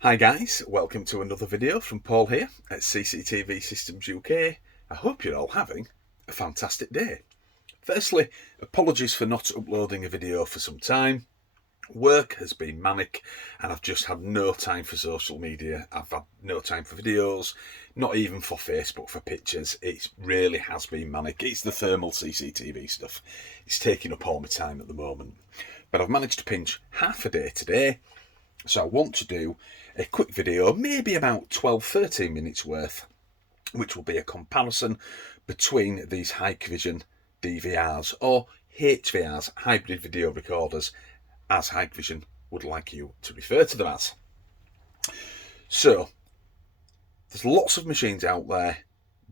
Hi guys, welcome to another video from Paul here at CCTV Systems UK. I hope you're all having a fantastic day. Firstly, apologies for not uploading a video for some time. Work has been manic and I've just had no time for social media. I've had no time for videos, not even for Facebook, for pictures. It really has been manic. It's the thermal CCTV stuff. It's taking up all my time at the moment. But I've managed to pinch half a day today. So I want to do a quick video, maybe about 12-13 minutes worth, which will be a comparison between these Hikvision DVRs or HVRs, hybrid video recorders, as Hikvision would like you to refer to them as. So there's lots of machines out there,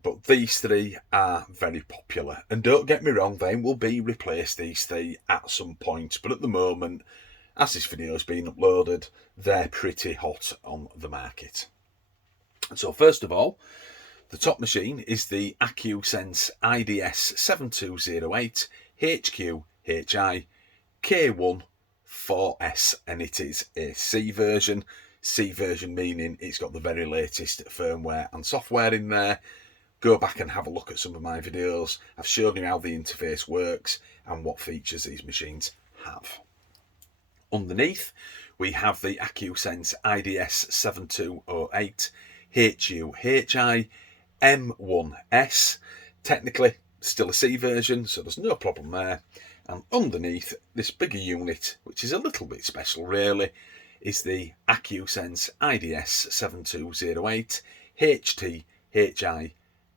but these three are very popular. And don't get me wrong, they will be replaced, these three, at some point. But at the moment, as this video has been uploaded, they're pretty hot on the market. So first of all, the top machine is the AccuSense IDS7208HQHI K1 4S, and it is a C version. C version meaning it's got the very latest firmware and software in there. Go back and have a look at some of my videos. I've shown you how the interface works and what features these machines have. Underneath, we have the AccuSense IDS7208HUHI M1S. Technically, still a C version, so there's no problem there. And underneath, this bigger unit, which is a little bit special really, is the AccuSense IDS7208HTHI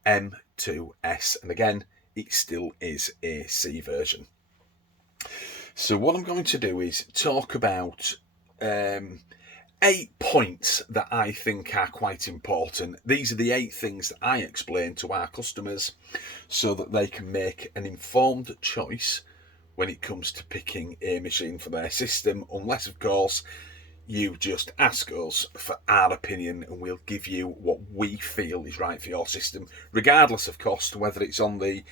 M2S. And again, it still is a C version. So what I'm going to do is talk about 8 points that I think are quite important. These are the 8 things that I explain to our customers so that they can make an informed choice when it comes to picking a machine for their system, unless of course you just ask us for our opinion and we'll give you what we feel is right for your system, regardless of cost, whether it's on the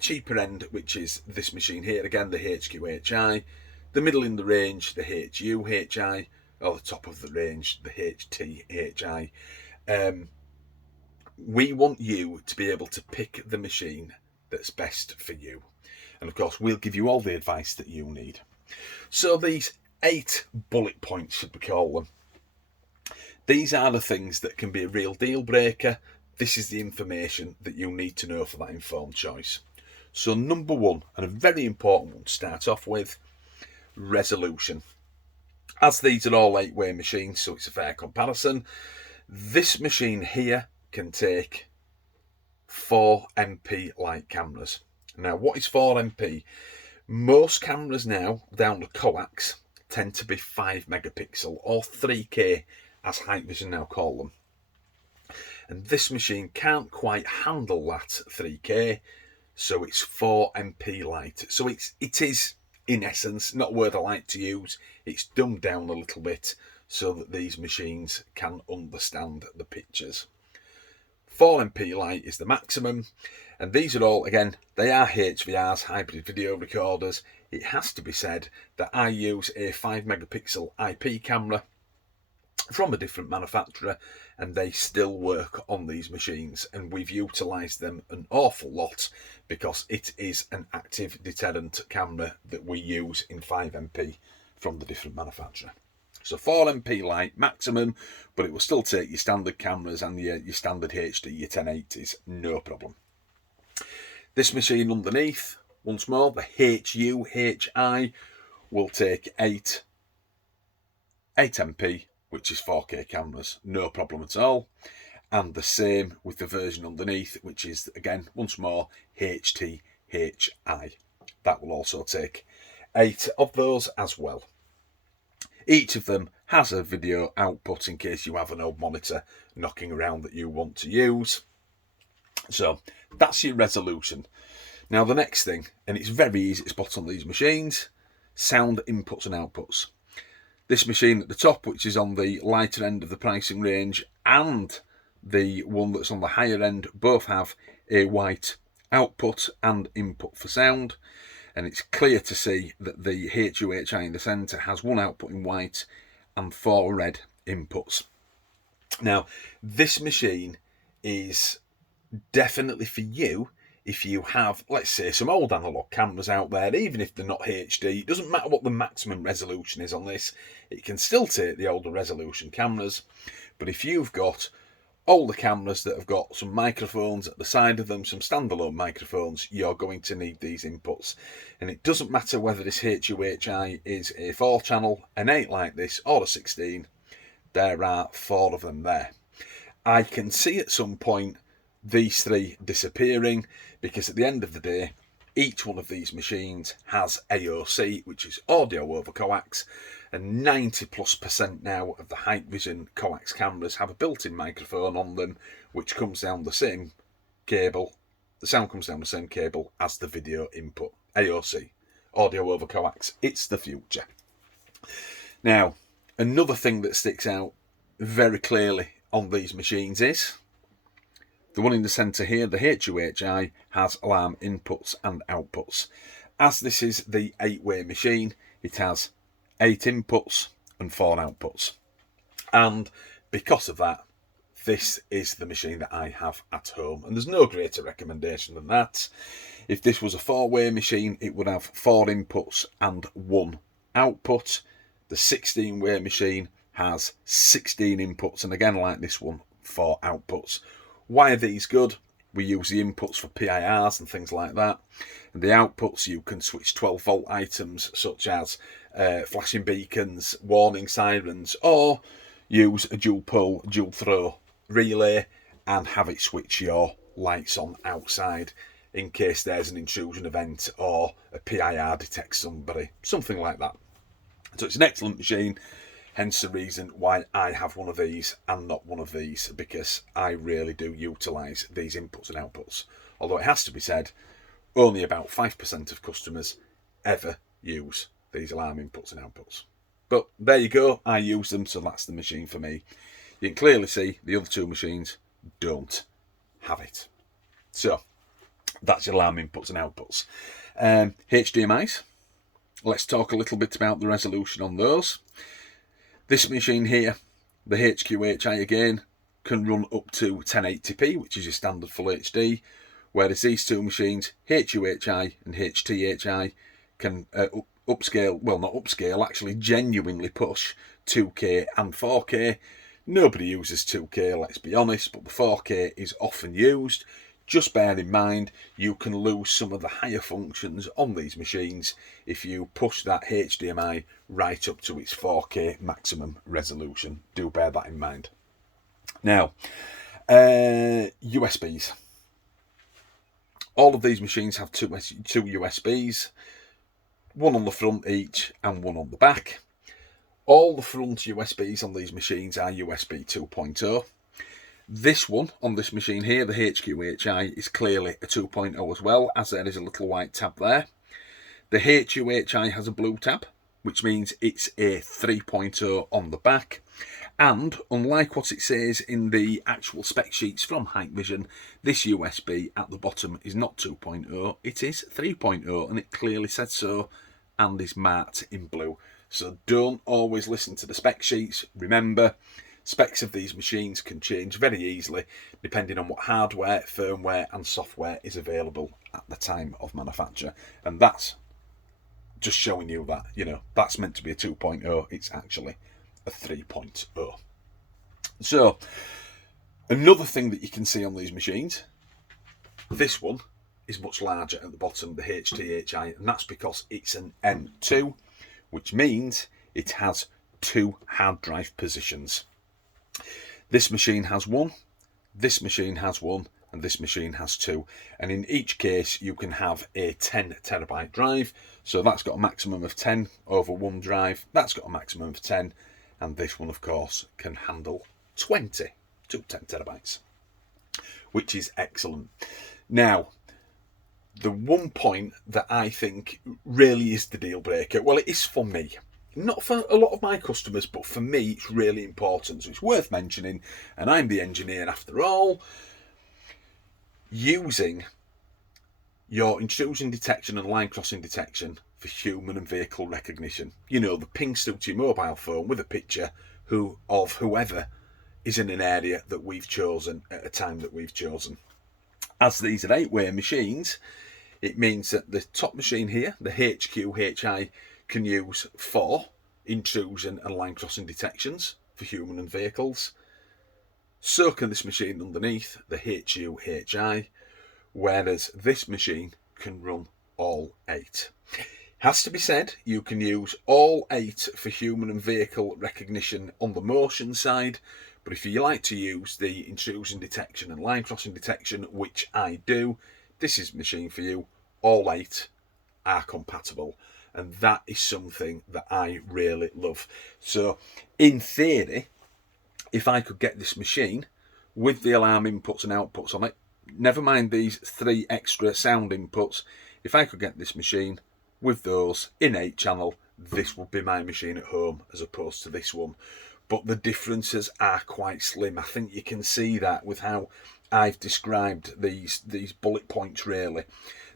cheaper end, which is this machine here, again the HQHI, the middle in the range, the HUHI, or the top of the range, the HTHI. We want you to be able to pick the machine that's best for you. And of course, we'll give you all the advice that you need. So these 8 bullet points, should we call them, these are the things that can be a real deal breaker. This is the information that you need to know for that informed choice. So number 1, and a very important one to start off with, resolution. As these are all 8-way machines, so it's a fair comparison, this machine here can take 4MP light cameras. Now, what is 4MP? Most cameras now down the coax tend to be 5 megapixel or 3K, as Hikvision now call them. And this machine can't quite handle that 3K, so it's 4MP light. So it is, in essence, not a word I like to use, it's dumbed down a little bit so that these machines can understand the pictures. 4MP light is the maximum, and these are all, again, they are HVRs, hybrid video recorders. It has to be said that I use a 5 megapixel IP camera from a different manufacturer, and they still work on these machines, and we've utilised them an awful lot because it is an active deterrent camera that we use in 5MP from the different manufacturer. So 4MP light maximum, but it will still take your standard cameras and your standard HD, your 1080s, no problem. This machine underneath, once more, the HUHI, will take 8MP, which is 4K cameras, no problem at all. And the same with the version underneath, which is, again, once more, HTHI. That will also take 8 of those as well. Each of them has a video output in case you have an old monitor knocking around that you want to use. So that's your resolution. Now the next thing, and it's very easy to spot on these machines, sound inputs and outputs. This machine at the top, which is on the lighter end of the pricing range, and the one that's on the higher end, both have a white output and input for sound. And it's clear to see that the HUHI in the centre has one output in white and 4 red inputs. Now, this machine is definitely for you if you have, let's say, some old analog cameras out there, even if they're not HD. It doesn't matter what the maximum resolution is on this, it can still take the older resolution cameras. But if you've got older cameras that have got some microphones at the side of them, some standalone microphones, you're going to need these inputs. And it doesn't matter whether this HUHI is a 4-channel, an 8 like this, or a 16, there are 4 of them there. I can see at some point these 3 disappearing, because at the end of the day, each one of these machines has AOC, which is audio over coax, and 90+% now of the Hikvision coax cameras have a built-in microphone on them, which comes down the same cable. The sound comes down the same cable as the video input. AOC, audio over coax. It's the future. Now, another thing that sticks out very clearly on these machines is the one in the centre here, the HUHI, has alarm inputs and outputs. As this is the 8-way machine, it has 8 inputs and 4 outputs. And because of that, this is the machine that I have at home. And there's no greater recommendation than that. If this was a 4-way machine, it would have 4 inputs and 1 output. The 16-way machine has 16 inputs, and again, like this one, 4 outputs. Why are these good? We use the inputs for PIRs and things like that. And the outputs, you can switch 12-volt items such as flashing beacons, warning sirens, or use a dual pull, dual throw relay and have it switch your lights on outside in case there's an intrusion event or a PIR detects somebody, something like that. So it's an excellent machine. Hence the reason why I have one of these and not one of these, because I really do utilise these inputs and outputs. Although it has to be said, only about 5% of customers ever use these alarm inputs and outputs. But there you go, I use them, so that's the machine for me. You can clearly see the other 2 machines don't have it. So that's your alarm inputs and outputs. HDMIs, let's talk a little bit about the resolution on those. This machine here, the HQHI again, can run up to 1080p, which is your standard full HD, whereas these 2 machines, HUHI and HTHI, can upscale, well not upscale, actually genuinely push 2K and 4K. Nobody uses 2K, let's be honest, but the 4K is often used. Just bear in mind, you can lose some of the higher functions on these machines if you push that HDMI right up to its 4K maximum resolution. Do bear that in mind. Now, USBs. All of these machines have two USBs, one on the front each and one on the back. All the front USBs on these machines are USB 2.0. This one on this machine here, the HQHI, is clearly a 2.0 as well, as there is a little white tab there. The HUHI has a blue tab, which means it's a 3.0 on the back. And unlike what it says in the actual spec sheets from Hikvision, this USB at the bottom is not 2.0, it is 3.0, and it clearly said so and is marked in blue. So don't always listen to the spec sheets. Remember, specs of these machines can change very easily depending on what hardware, firmware and software is available at the time of manufacture. And that's just showing you that, you know, that's meant to be a 2.0, it's actually a 3.0. So, another thing that you can see on these machines, this one is much larger at the bottom, the HTHI, and that's because it's an M2, which means it has 2 hard drive positions. This machine has 1, this machine has 1, and this machine has 2. And in each case, you can have a 10 terabyte drive. So that's got a maximum of 10 over one drive. That's got a maximum of 10. And this one, of course, can handle 20 to 10 terabytes, which is excellent. Now, the one point that I think really is the deal breaker, well, it is for me. Not for a lot of my customers, but for me, it's really important. So it's worth mentioning, and I'm the engineer after all. Using your intrusion detection and line crossing detection for human and vehicle recognition. You know, the ping through to your mobile phone with a picture, of whoever is in an area that we've chosen at a time that we've chosen. As these are 8-way machines, it means that the top machine here, the HQHI, can use 4 intrusion and line crossing detections for human and vehicles. So can this machine underneath, the HUHI, whereas this machine can run all 8. Has to be said, you can use all 8 for human and vehicle recognition on the motion side, but if you like to use the intrusion detection and line crossing detection, which I do, this is machine for you. All 8 are compatible, and that is something that I really love. So in theory, if I could get this machine with the alarm inputs and outputs on it, never mind these 3 extra sound inputs, if I could get this machine with those in 8 channel, this would be my machine at home as opposed to this one. But the differences are quite slim. I think you can see that with how I've described these bullet points, really,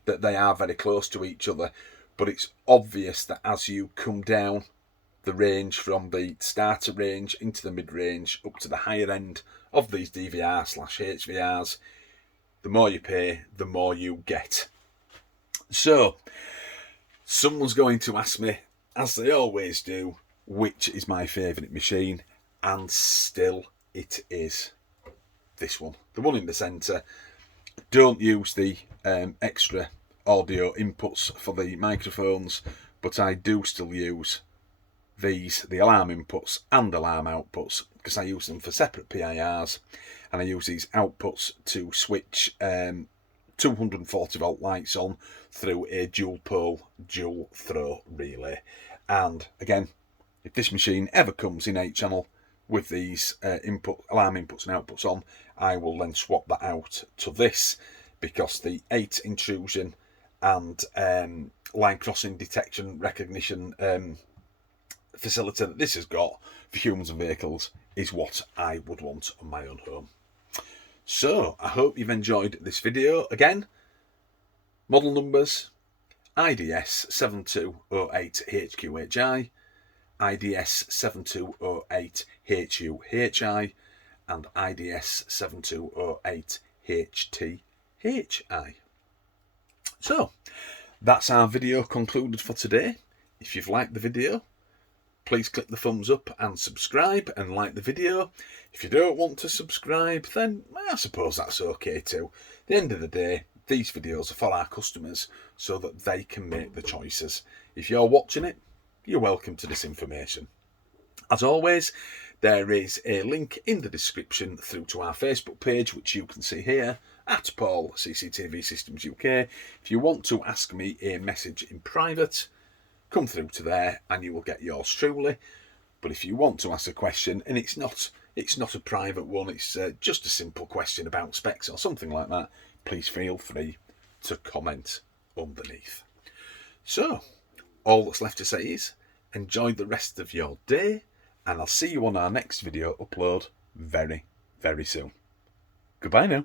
that they are very close to each other. But it's obvious that as you come down the range from the starter range into the mid-range up to the higher end of these DVR/HVRs, the more you pay, the more you get. So someone's going to ask me, as they always do, which is my favourite machine, and still it is this one, the one in the centre. Don't use the extra audio inputs for the microphones, but I do still use these, the alarm inputs and alarm outputs, because I use them for separate PIRs, and I use these outputs to switch 240 volt lights on through a dual pole, dual throw relay. And again, if this machine ever comes in 8 channel with these alarm inputs and outputs on, I will then swap that out to this, because the 8 intrusion and line crossing detection recognition facility that this has got for humans and vehicles is what I would want on my own home. So I hope you've enjoyed this video. Again, model numbers: IDS-7208HQHI, IDS-7208HUHI, and IDS-7208HTHI. So that's our video concluded for today. If you've liked the video, please click the thumbs up and subscribe and like the video. If you don't want to subscribe, then I suppose that's okay too. At the end of the day, these videos are for our customers so that they can make the choices. If you're watching it, you're welcome to this information. As always, there is a link in the description through to our Facebook page, which you can see here, at Paul CCTV Systems UK. If you want to ask me a message in private, come through to there and you will get yours truly. But if you want to ask a question and it's not a private one, it's just a simple question about specs or something like that, please feel free to comment underneath. So all that's left to say is enjoy the rest of your day, and I'll see you on our next video upload very, very soon. Goodbye now.